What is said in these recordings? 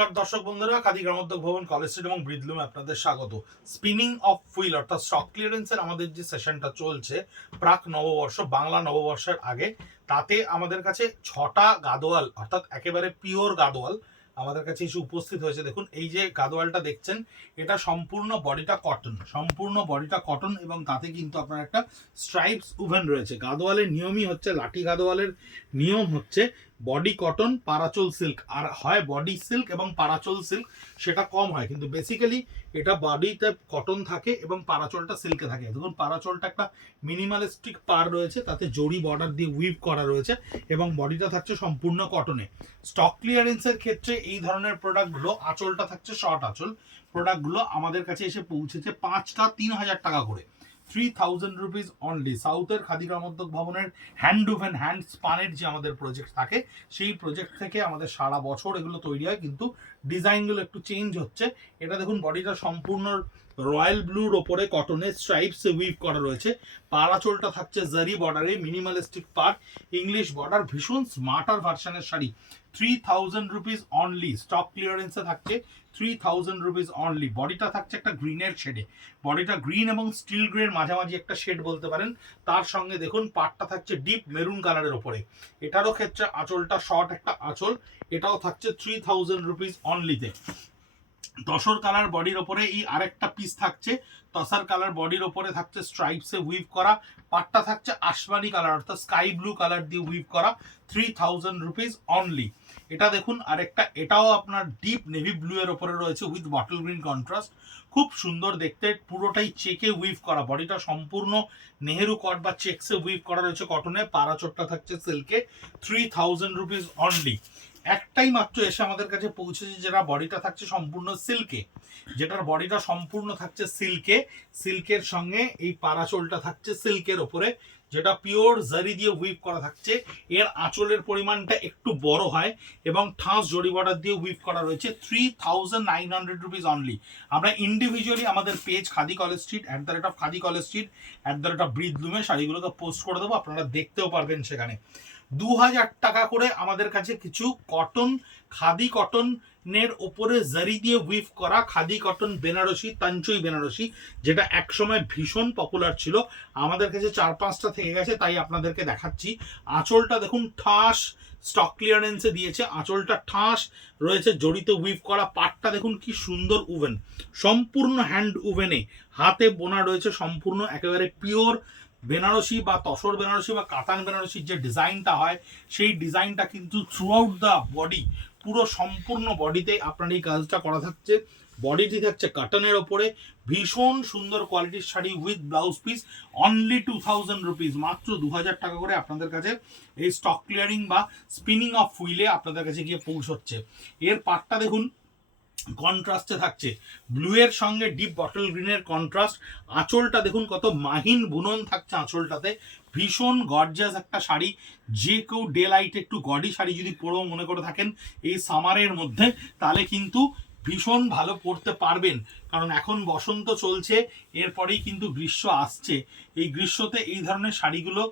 নমস্কার দর্শক বন্ধুরা, খাদি গ্রামোদ্যোগ ভবন, কলেজ স্ট্রিট এবং ব্রিদলুমে আপনাদের স্বাগত। স্পিনিং অফ হুইল অর্থাৎ স্টক ক্লিয়ারেন্সের আমাদের যে সেশনটা চলছে প্রাক নববর্ষ, বাংলা নববর্ষের আগে, তাতে আমাদের কাছে 6টা গাদোয়াল অর্থাৎ একেবারে পিওর গাদোয়াল আমাদের কাছে এসে উপস্থিত হয়েছে। দেখুন এই যে গাদোয়ালটা দেখছেন, এটা সম্পূর্ণ বডিটা কটন, সম্পূর্ণ বডিটা কটন এবং তাতে কিন্তু আপনার একটা স্ট্রাইপস উভেন রয়েছে। গাদোয়ালের নিয়মই হচ্ছে, লাঠি গাদোয়ালের নিয়ম হচ্ছে বডি কটন, পারাচল সিল্ক, আর হয় বডি সিল্ক এবং পারাচল সিল্ক, সেটা কম হয়, কিন্তু বেসিক্যালি এটা বডিতে কটন থাকে এবং পারাচলটা সিল্কে থাকে। দেখুন পারাচলটা একটা মিনিমালিস্টিক পার রয়েছে, তাতে জরি বর্ডার দিয়ে উইভ করা রয়েছে এবং বডিটা থাকছে সম্পূর্ণ কটনে। স্টক ক্লিয়ারেন্সের ক্ষেত্রে এই ধরনের প্রোডাক্টগুলো, আঁচলটা থাকছে শর্ট আঁচল, প্রোডাক্টগুলো আমাদের কাছে এসে পৌঁছেছে 5টা 3000 টাকা করে, 3000 রুপিস অনলি। সাউথের খাদি গ্রামোদ্যোগ ভবনের হ্যান্ড উভেন, হ্যান্ড স্পানের যে আমাদের প্রজেক্ট থাকে, সেই প্রজেক্ট থেকে আমাদের সারা বছর এগুলো তৈরি হয়, কিন্তু ডিজাইনগুলো একটু চেঞ্জ হচ্ছে। এটা দেখুন বডিটা সম্পূর্ণ রয়্যাল ব্লুর ওপরে কটনের স্ট্রাইপস উইভ করা রয়েছে। পারাচলটা থাকছে জারি বর্ডারে, মিনিমালিস্টিক পার, ইংলিশ বর্ডার, ভীষণ স্মার্টার ভার্সনের শাড়ি। 3000 রুপিস অনলি, স্টক ক্লিয়ারেন্সে থাকছে 3000 রুপিস অনলি। বডিটা থাকছে একটা গ্রিনের শেডে, বডিটা গ্রিন এবং স্টিল গ্রের মাঝামাঝি একটা শেড বলতে পারেন। তার সঙ্গে দেখুন পাটটা থাকছে ডিপ মেরুন কালারের ওপরে। এটারও ক্ষেত্রে আঁচলটা শর্ট একটা আঁচল, এটাও থাকছে 3000 রুপিস অনলিতে। তসর কালার বডির ওপরে এই আরেকটা পিস থাকছে, তসার কালার বডির ওপরে থাকছে স্ট্রাইপসে উইভ করা, পাটটা থাকছে আসমানি কালার অর্থাৎ স্কাই ব্লু কালার দিয়ে উইভ করা, 3000 রুপিস অনলি। এটা দেখুন আরেকটা, এটাও আপনার ডিপ নেভি ব্লু এর ওপরে রয়েছে উইথ বটল গ্রিন কন্ট্রাস্ট, খুব সুন্দর দেখতে, পুরোটাই চেকে উইভ করা, বডিটা সম্পূর্ণ নেহেরু কট বা চেকসে উইভ করা রয়েছে কটনে, পারাচোটটা থাকছে সিল্কে, 3000 রুপিস অনলি। একটাই মাত্র এসে আমাদের কাছে পৌঁছেছে যেটা বডিটা থাকছে সম্পূর্ণ সিল্কে, যেটার বডিটা সম্পূর্ণ থাকছে সিল্কে, সিল্কের সঙ্গে এই পারাচলটা থাকছে সিল্কের ওপরে, যেটা পিওর জারি দিয়ে উইভ করা থাকছে। এর আঁচলের পরিমাণটা একটু বড় হয় এবং ঠাঁস জরি বর্ডার দিয়ে উইভ করা রয়েছে, 3900 রুপিস অনলি। আমরা ইন্ডিভিজুয়ালি আমাদের page khadi college street @khadi college street @ব্রিদলুমে শাড়িগুলোকে post করে দেবো, আপনারা দেখতেও পারবেন সেখানে। 2000 টাকা করে আমাদের কাছে কিছু কটন, খাদি কটনের ওপরে জারি দিয়ে উইভ করা খাদি কটন বেনারসি, তাঞ্চই বেনারসি, যেটা একসময় ভীষণ পপুলার ছিল, আমাদের কাছে 4-5টা থেকে গেছে, তাই আপনাদেরকে দেখাচ্ছি। আঁচলটা দেখুন ঠাস স্টক ক্লিয়ারেন্সে দিয়েছে, আঁচলটা ঠাস রয়েছে জড়িতে উইভ করা, পাটটা দেখুন কি সুন্দর উভেন, সম্পূর্ণ হ্যান্ড উভেনে হাতে বোনা রয়েছে, সম্পূর্ণ একেবারে পিওর বেনারসি বা তসর বেনারসি বা কাতান বেনারসির যে ডিজাইনটা হয়, সেই ডিজাইনটা কিন্তু থ্রু আউট দ্য বডি, পুরো সম্পূর্ণ বডিতে আপনার এই কাজটা করা থাকছে। বডিটি থাকছে কাটনের ওপরে, ভীষণ সুন্দর কোয়ালিটির sari with blouse piece, only 2000 rupees, মাত্র 2000 টাকা করে আপনাদের কাছে এই স্টক ক্লিয়ারিং বা স্পিনিং অফ হুইলে আপনাদের কাছে গিয়ে পৌঁছচ্ছে। এর পাটটা দেখুন কন্ট্রাস্টে থাকছে, ব্লু এর সঙ্গে ডিপ বটল গ্রিনের কন্ট্রাস্ট, আঁচলটা দেখুন কত মাহিন বুনন থাকছে আঁচলটাতে, ভীষণ গর্জিয়াস একটা শাড়ি। যে কেউ ডে লাইটে একটু গডি শাড়ি যদি পরবো মনে করে থাকেন এই সামারের মধ্যে, তাহলে কিন্তু ভীষণ ভালো পরতে পারবেন, কারণ এখন বসন্ত চলছে, এরপরেই কিন্তু গ্রীষ্ম আসছে। এই গ্রীষ্মতে এই ধরনের শাড়িগুলো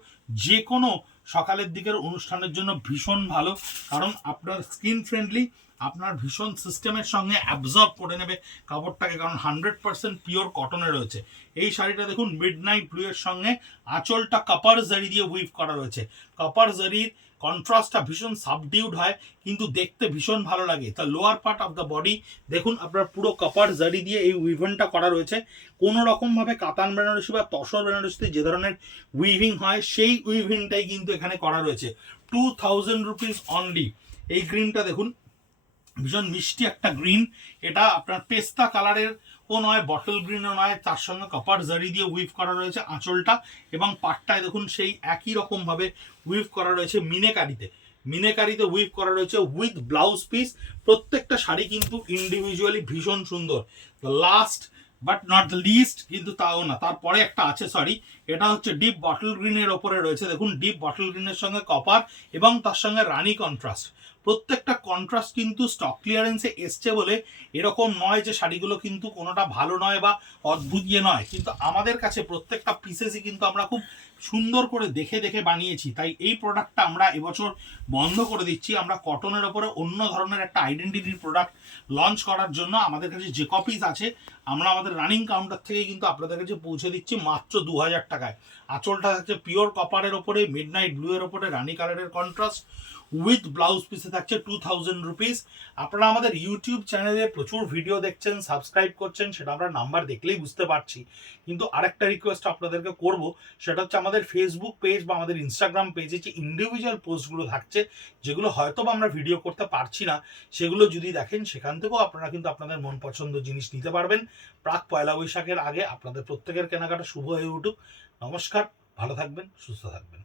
যে কোনো সকালের দিকের অনুষ্ঠানের জন্য ভীষণ ভালো, কারণ আপনার স্কিন ফ্রেন্ডলি, আপনার ভীষণ সিস্টেমের সঙ্গে অ্যাবজর্ব করে নেবে কাপড়টাকে, কারণ 100% পিওর কটনে রয়েছে। এই শাড়িটা দেখুন মিডনাইট ব্লু এর সঙ্গে আঁচলটা কপার জারি দিয়ে উইভ করা রয়েছে, কপার জারির কন্ট্রাস্টটা ভীষণ সাবডিউড হয় কিন্তু দেখতে ভীষণ ভালো লাগে। তা lower part of the body দেখুন আপনার পুরো কপার জারি দিয়ে এই উইভেনটা করা রয়েছে, কোনো রকমভাবে কাতান বেনারসি বা তসর বেনারসিতে যে ধরনের উইভিং হয় সেই উইভিংটাই কিন্তু এখানে করা রয়েছে। 2000 রুপিস অনলি। এই গ্রিনটা দেখুন ভীষণ মিষ্টি একটা গ্রিন, এটা আপনার পেস্তা কালারের ও নয়, বটল গ্রিনও নয়, তার সঙ্গে কপার জারি দিয়ে উইভ করা রয়েছে আঁচলটা, এবং পাটটায় দেখুন সেই একই রকম ভাবে উইভ করা রয়েছে মিনেকারিতে, মিনেকারিতে উইভ করা রয়েছে উইথ ব্লাউজ পিস। প্রত্যেকটা শাড়ি কিন্তু ইন্ডিভিজুয়ালি ভীষণ সুন্দর। Last but not the least, কিন্তু তাও না, তারপরে একটা আছে, সরি, এটা হচ্ছে ডিপ বটল গ্রিনের ওপরে রয়েছে, দেখুন ডিপ বটল গ্রিনের সঙ্গে কপার এবং তার সঙ্গে রানি কন্ট্রাস্ট, প্রত্যেকটা কন্ট্রাস্ট কিন্তু স্টক ক্লিয়ারেন্সে এসছে বলে এরকম নয় যে শাড়িগুলো কিন্তু কোনোটা ভালো নয় বা অদ্ভুত ইয়ে নয়, কিন্তু আমাদের কাছে প্রত্যেকটা পিসেসই কিন্তু আমরা খুব সুন্দর করে দেখে দেখে বানিয়েছি। তাই এই প্রোডাক্টটা আমরা এবছর বন্ধ করে দিচ্ছি। আমরা কটনের ওপরে অন্য ধরনের একটা আইডেন্টিটির প্রোডাক্ট লঞ্চ করার জন্য আমাদের কাছে যে কপিস আছে আমরা আমাদের রানিং কাউন্টার থেকে কিন্তু আপনাদের কাছে পৌঁছে দিচ্ছি মাত্র 2000 টাকায়। আঁচলটা থাকছে পিওর কপারের ওপরে, মিডনাইট ব্লু এর ওপরে রানি কালারের কন্ট্রাস্ট, উইথ ব্লাউজ পিসে থাকছে 2000 রুপিস। আপনারা আমাদের ইউটিউব চ্যানেলে প্রচুর ভিডিও দেখছেন, সাবস্ক্রাইব করছেন, সেটা আমরা নাম্বার দেখলেই বুঝতে পারছি। কিন্তু আরেকটা রিকোয়েস্ট আপনাদেরকে করব, সেটা হচ্ছে আমাদের ফেসবুক পেজ বা আমাদের ইনস্টাগ্রাম পেজে যে ইন্ডিভিজুয়াল পোস্টগুলো থাকছে, যেগুলো হয়তো বা আমরা ভিডিও করতে পারছি না, সেগুলো যদি দেখেন সেখান থেকেও আপনারা কিন্তু আপনাদের মন পছন্দ জিনিস নিতে পারবেন। প্রাক পয়লা বৈশাখের আগে আপনাদের প্রত্যেকের কেনাকাটা শুভ হয়ে উঠুক। নমস্কার, ভালো থাকবেন, সুস্থ থাকবেন।